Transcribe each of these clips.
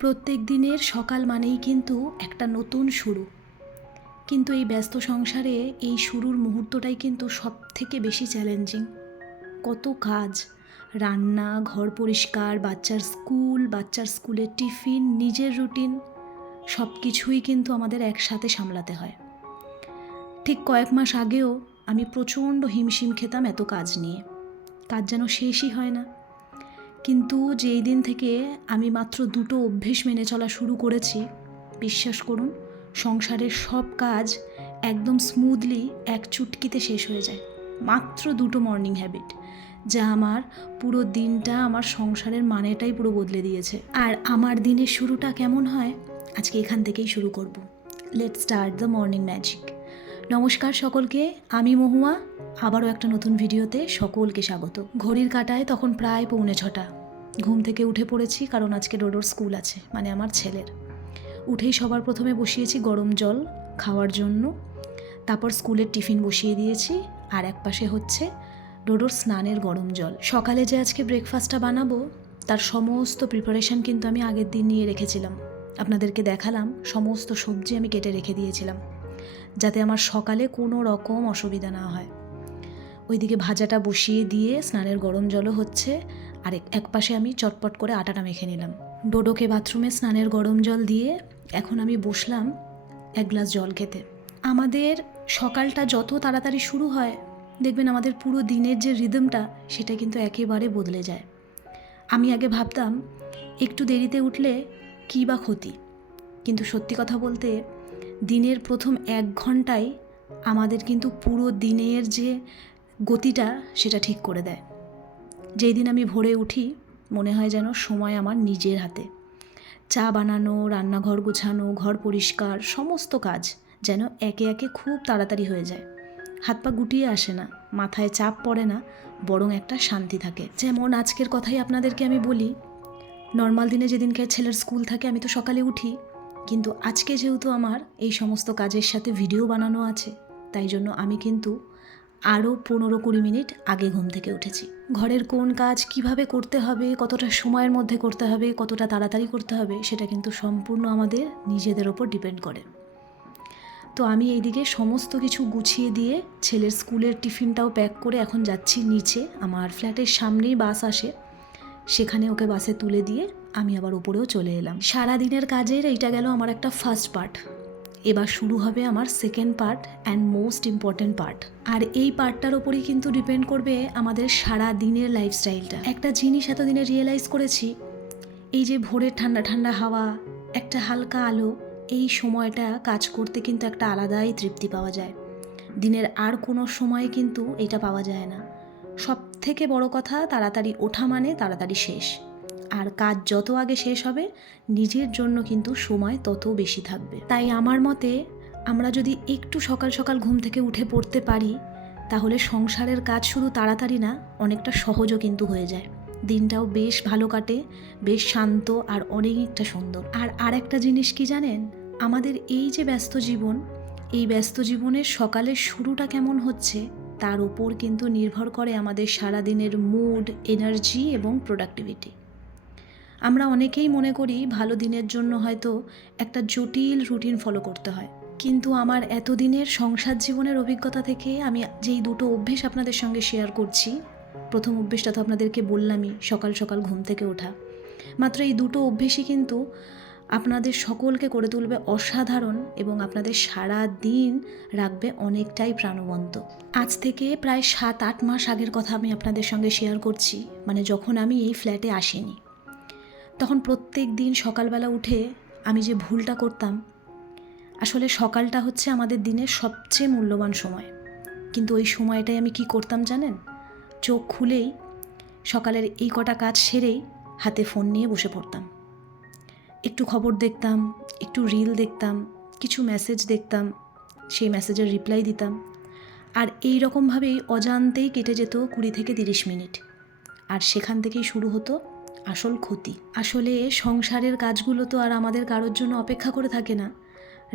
প্রত্যেক দিনের সকাল মানেই কিন্তু একটা নতুন শুরু। কিন্তু এই ব্যস্ত সংসারে এই শুরুর মুহূর্তটাই কিন্তু সবথেকে বেশি চ্যালেঞ্জিং। কত কাজ, রান্না, ঘর পরিষ্কার, বাচ্চার স্কুলের টিফিন, নিজের রুটিন, সব কিছুই কিন্তু আমাদের একসাথে সামলাতে হয়। ঠিক কয়েক মাস আগেও আমি প্রচণ্ড হিমশিম খেতাম এত কাজ নিয়ে। কাজ যেন শেষই হয় না। কিন্তু যেই দিন থেকে আমি মাত্র 2টো অভ্যেস মেনে চলা শুরু করেছি, বিশ্বাস করুন, সংসারের সব কাজ একদম স্মুথলি এক চুটকিতে শেষ হয়ে যায়। মাত্র 2টো মর্নিং হ্যাবিট, যা আমার পুরো দিনটা, আমার সংসারের মানেটাই পুরো বদলে দিয়েছে। আর আমার দিনের শুরুটা কেমন হয়, আজকে এখান থেকেই শুরু করব। Let's start the morning magic. নমস্কার সকলকে, আমি মহুয়া। আবারও একটা নতুন ভিডিওতে সকলকে স্বাগত। ঘড়ির কাঁটায় তখন প্রায় 6:45। ঘুম থেকে উঠে পড়েছি, কারণ আজকে ডোডোর স্কুল আছে, মানে আমার ছেলের। উঠেই সবার প্রথমে বসিয়েছি গরম জল খাওয়ার জন্য, তারপর স্কুলের টিফিন বসিয়ে দিয়েছি, আর এক পাশে হচ্ছে ডোডোর স্নানের গরম জল। সকালে যে আজকে ব্রেকফাস্টটা বানাবো তার সমস্ত প্রিপারেশান কিন্তু আমি আগের দিন নিয়ে রেখেছিলাম। আপনাদেরকে দেখালাম, সমস্ত সবজি আমি কেটে রেখে দিয়েছিলাম, যাতে আমার সকালে কোনো রকম অসুবিধা না হয়। ওইদিকে ভাজাটা বসিয়ে দিয়ে স্নানের গরম জলও হচ্ছে, আর এক পাশে আমি চটপট করে আটাটা মেখে নিলাম। ডোডোকে বাথরুমে স্নানের গরম জল দিয়ে এখন আমি বসলাম এক গ্লাস জল খেতে। আমাদের সকালটা যত তাড়াতাড়ি শুরু হয়, দেখবেন আমাদের পুরো দিনের যে রিদমটা, সেটা কিন্তু একেবারে বদলে যায়। আমি আগে ভাবতাম একটু দেরিতে উঠলে কী বা ক্ষতি, কিন্তু সত্যি কথা বলতে দিনের প্রথম 1 ঘন্টায় আমাদের কিন্তু পুরো দিনের যে গতিটা সেটা ঠিক করে দেয়। যেই দিন আমি ভোরে উঠি, মনে হয় যেন সময় আমার নিজের হাতে। চা বানানো, রান্নাঘর গুছানো, ঘর পরিষ্কার, সমস্ত কাজ যেন একে একে খুব তাড়াতাড়ি হয়ে যায়। হাত পা গুটিয়ে আসে না, মাথায় চাপ পড়ে না, বরং একটা শান্তি থাকে। যেমন আজকের কথাই আপনাদেরকে আমি বলি, নর্মাল দিনে যেদিনকে ছেলের স্কুল থাকে আমি তো সকালে উঠি, কিন্তু আজকে যেহেতু আমার এই সমস্ত কাজের সাথে ভিডিও বানানো আছে, তাই জন্য আমি কিন্তু আরও 15-20 মিনিট আগে ঘুম থেকে উঠেছি। ঘরের কোন কাজ কিভাবে করতে হবে, কতটা সময়ের মধ্যে করতে হবে, কতটা তাড়াতাড়ি করতে হবে, সেটা কিন্তু সম্পূর্ণ আমাদের নিজেদের ওপর ডিপেন্ড করে। তো আমি এইদিকে সমস্ত কিছু গুছিয়ে দিয়ে ছেলের স্কুলের টিফিনটাও প্যাক করে এখন যাচ্ছি নিচে। আমার ফ্ল্যাটের সামনেই বাস আসে, সেখানে ওকে বাসে তুলে দিয়ে আমি আবার উপরেও চলে এলাম। সারাদিনের কাজের এইটা গেল আমার একটা ফার্স্ট পার্ট। এবার শুরু হবে আমার second part and most important part. আর এই পার্টটার ওপরেই কিন্তু ডিপেন্ড করবে আমাদের সারা দিনের লাইফস্টাইলটা। একটা জিনিস এতদিনে রিয়েলাইজ করেছি, এই যে ভোরের ঠান্ডা ঠান্ডা হাওয়া, একটা হালকা আলো, এই সময়টা কাজ করতে কিন্তু একটা আলাদাই তৃপ্তি পাওয়া যায়। দিনের আর কোনো সময় কিন্তু এটা পাওয়া যায় না। সব থেকে বড় কথা, তাড়াতাড়ি ওঠা মানে তাড়াতাড়ি শেষ। আর কাজ যত আগে শেষ হবে, নিজের জন্য কিন্তু সময় তত বেশি থাকবে। তাই আমার মতে আমরা যদি একটু সকাল সকাল ঘুম থেকে উঠে পড়তে পারি, তাহলে সংসারের কাজ শুধু তাড়াতাড়ি না, অনেকটা সহজও কিন্তু হয়ে যায়। দিনটাও বেশ ভালো কাটে, বেশ শান্ত আর অনেকটা সুন্দর। আর একটা জিনিস কি জানেন, আমাদের এই যে ব্যস্ত জীবন, এই ব্যস্ত জীবনের সকালের শুরুটা কেমন হচ্ছে তার উপর কিন্তু নির্ভর করে আমাদের সারাদিনের মুড, এনার্জি এবং প্রোডাক্টিভিটি। আমরা অনেকেই মনে করি ভালো দিনের জন্য হয়তো একটা জটিল রুটিন ফলো করতে হয়, কিন্তু আমার এতদিনের সংসার জীবনের অভিজ্ঞতা থেকে আমি যেই 2টো অভ্যেস আপনাদের সঙ্গে শেয়ার করছি, প্রথম অভ্যেসটা তো আপনাদেরকে বললামই, সকাল সকাল ঘুম থেকে ওঠা। মাত্র এই 2টো অভ্যেসই কিন্তু আপনাদের সকলকে করে তুলবে অসাধারণ এবং আপনাদের সারা দিন রাখবে অনেকটাই প্রাণবন্ত। আজ থেকে প্রায় 7-8 মাস আগের কথা আমি আপনাদের সঙ্গে শেয়ার করছি, মানে যখন আমি এই ফ্ল্যাটে আসিনি। তখন প্রত্যেক দিন সকালবেলা উঠে আমি যে ভুলটা করতাম, আসলে সকালটা হচ্ছে আমাদের দিনের সবচেয়ে মূল্যবান সময়, কিন্তু ওই সময়টাই আমি কি করতাম জানেন? চোখ খুলেই সকালের এই কটা কাজ সেরেই হাতে ফোন নিয়ে বসে পড়তাম। একটু খবর দেখতাম, একটু রিল দেখতাম, কিছু মেসেজ দেখতাম, সেই মেসেজের রিপ্লাই দিতাম, আর এই রকমভাবেই অজান্তেই কেটে যেত 20-30 মিনিট। আর সেখান থেকেই শুরু হতো আসল ক্ষতি। আসলে সংসারের কাজগুলো তো আর আমাদের কারোর জন্য অপেক্ষা করে থাকে না।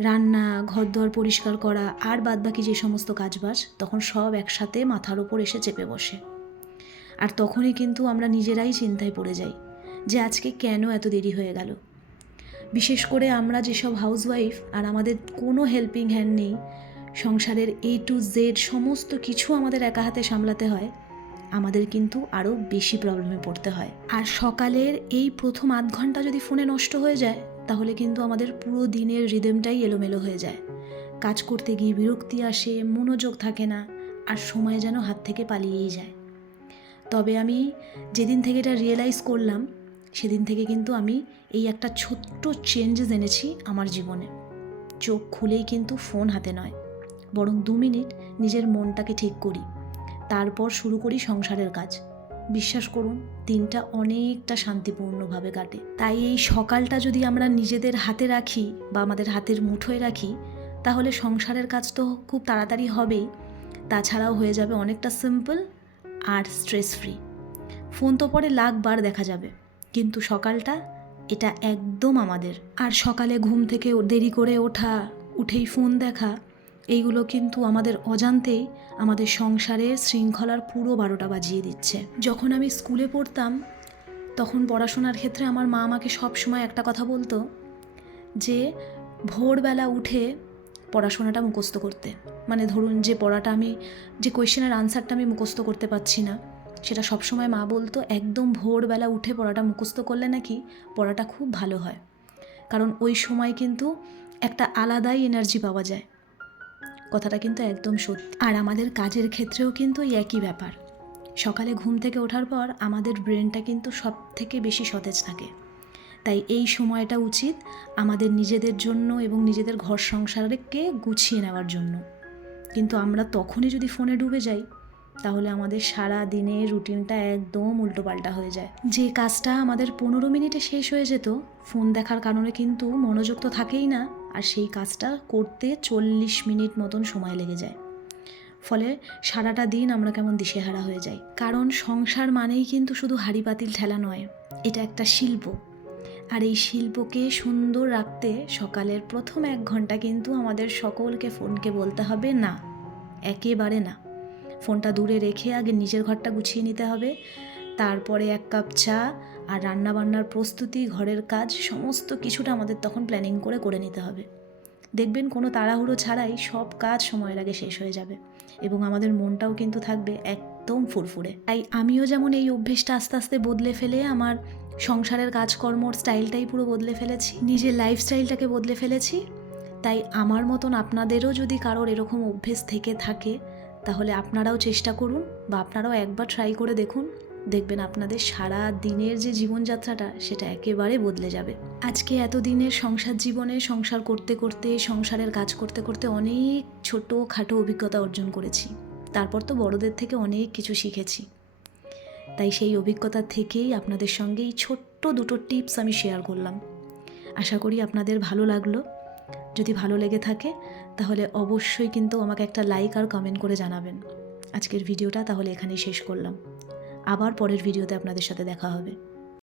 রান্না, ঘরদোর পরিষ্কার করা আর বাদবাকি যে সমস্ত কাজবাজ, তখন সব একসাথে মাথার ওপর এসে চেপে বসে। আর তখনই কিন্তু আমরা নিজেরাই চিন্তায় পড়ে যাই যে আজকে কেন এত দেরি হয়ে গেল। বিশেষ করে আমরা যেসব হাউসওয়াইফ আর আমাদের কোনো হেল্পিং হ্যান্ড নেই, সংসারের A to Z সমস্ত কিছু আমাদের একা হাতে সামলাতে হয়, আমাদের কিন্তু আরও বেশি প্রবলেমে পড়তে হয়। আর সকালের এই প্রথম আধ ঘন্টা যদি ফোনে নষ্ট হয়ে যায়, তাহলে কিন্তু আমাদের পুরো দিনের রিদমটাই এলোমেলো হয়ে যায়। কাজ করতে গিয়ে বিরক্তি আসে, মনোযোগ থাকে না, আর সময় যেন হাত থেকে পালিয়েই যায়। তবে আমি যেদিন থেকে এটা রিয়েলাইজ করলাম, সেদিন থেকে কিন্তু আমি এই একটা ছোট্ট চেঞ্জেস এনেছি আমার জীবনে। চোখ খুলেই কিন্তু ফোন হাতে নয়, বরং 2 মিনিট নিজের মনটাকে ঠিক করি, তারপর শুরু করি সংসারের কাজ। বিশ্বাস করুন, দিনটা অনেকটা শান্তিপূর্ণভাবে কাটে। তাই এই সকালটা যদি আমরা নিজেদের হাতে রাখি বা আমাদের হাতের মুঠোয় রাখি, তাহলে সংসারের কাজ তো খুব তাড়াতাড়ি হবেই, তাছাড়াও হয়ে যাবে অনেকটা সিম্পল আর স্ট্রেস ফ্রি। ফোন তো পরে লাখবার দেখা যাবে, কিন্তু সকালটা এটা একদম আমাদের। আর সকালে ঘুম থেকে দেরি করে ওঠা, উঠেই ফোন দেখা, এইগুলো কিন্তু আমাদের অজান্তেই আমাদের সংসারের শৃঙ্খলার পুরো 12টা বাজিয়ে দিচ্ছে। যখন আমি স্কুলে পড়তাম, তখন পড়াশোনার ক্ষেত্রে আমার মা আমাকে সবসময় একটা কথা বলতো যে ভোরবেলা উঠে পড়াশোনাটা মুখস্থ করতে। মানে ধরুন যে কোয়েশ্চেনের আনসারটা আমি মুখস্থ করতে পারছি না, সেটা সবসময় মা বলতো একদম ভোরবেলা উঠে পড়াটা মুখস্থ করলে নাকি পড়াটা খুব ভালো হয়, কারণ ওই সময় কিন্তু একটা আলাদাই এনার্জি পাওয়া যায়। কথাটা কিন্তু একদম সত্যি। আর আমাদের কাজের ক্ষেত্রেও কিন্তু এই একই ব্যাপার। সকালে ঘুম থেকে ওঠার পর আমাদের ব্রেনটা কিন্তু সব থেকে বেশি সতেজ থাকে। তাই এই সময়টা উচিত আমাদের নিজেদের জন্য এবং নিজেদের ঘর সংসারকে গুছিয়ে নেওয়ার জন্য। কিন্তু আমরা তখনই যদি ফোনে ডুবে যাই, তাহলে আমাদের সারা দিনের রুটিনটা একদম উল্টোপাল্টা হয়ে যায়। যে কাজটা আমাদের 15 মিনিটে শেষ হয়ে যেত, ফোন দেখার কারণে কিন্তু মনোযোগ তো থাকেই না, আর সেই কাজটা করতে 40 মিনিট মতন সময় লেগে যায়। ফলে সারাটা দিন আমরা কেমন দিশেহারা হয়ে যাই। কারণ সংসার মানেই কিন্তু শুধু হাঁড়ি পাতিল ঠেলা নয়, এটা একটা শিল্প। আর এই শিল্পকে সুন্দর রাখতে সকালের প্রথম 1 ঘন্টা কিন্তু আমাদের সকলকে ফোনকে বলতে হবে না, একেবারে না। ফোনটা দূরে রেখে আগে নিজের ঘরটা গুছিয়ে নিতে হবে, তারপরে 1 কাপ চা আর রান্নাবান্নার প্রস্তুতি, ঘরের কাজ সমস্ত কিছুটা আমাদের তখন প্ল্যানিং করে নিতে হবে। দেখবেন কোনো তাড়াহুড়ো ছাড়াই সব কাজ সময়ের আগে শেষ হয়ে যাবে, এবং আমাদের মনটাও কিন্তু থাকবে একদম ফুরফুরে। তাই আমিও যেমন এই অভ্যেসটা আস্তে আস্তে বদলে ফেলে আমার সংসারের কাজকর্মর স্টাইলটাই পুরো বদলে ফেলেছি, নিজের লাইফস্টাইলটাকে বদলে ফেলেছি। তাই আমার মতন আপনাদেরও যদি কারোর এরকম অভ্যেস থেকে থাকে, তাহলে আপনারাও চেষ্টা করুন বা আপনারাও একবার ট্রাই করে দেখুন, দেখবেন আপনাদের সারা দিনের যে জীবনযাত্রাটা সেটা একেবারে বদলে যাবে। আজকে এতদিনের সংসার জীবনে সংসার করতে করতে, সংসারের কাজ করতে করতে অনেক ছোটো খাটো অভিজ্ঞতা অর্জন করেছি। তারপর তো বড়দের থেকে অনেক কিছু শিখেছি। তাই সেই অভিজ্ঞতা থেকেই আপনাদের সঙ্গে এই ছোট্ট 2টো টিপস আমি শেয়ার করলাম। আশা করি আপনাদের ভালো লাগলো। যদি ভালো লেগে থাকে তাহলে অবশ্যই কিন্তু আমাকে একটা লাইক আর কমেন্ট করে জানাবেন। আজকের ভিডিওটা তাহলে এখানেই শেষ করলাম। আবার পরের ভিডিওতে আপনাদের সাথে দেখা হবে।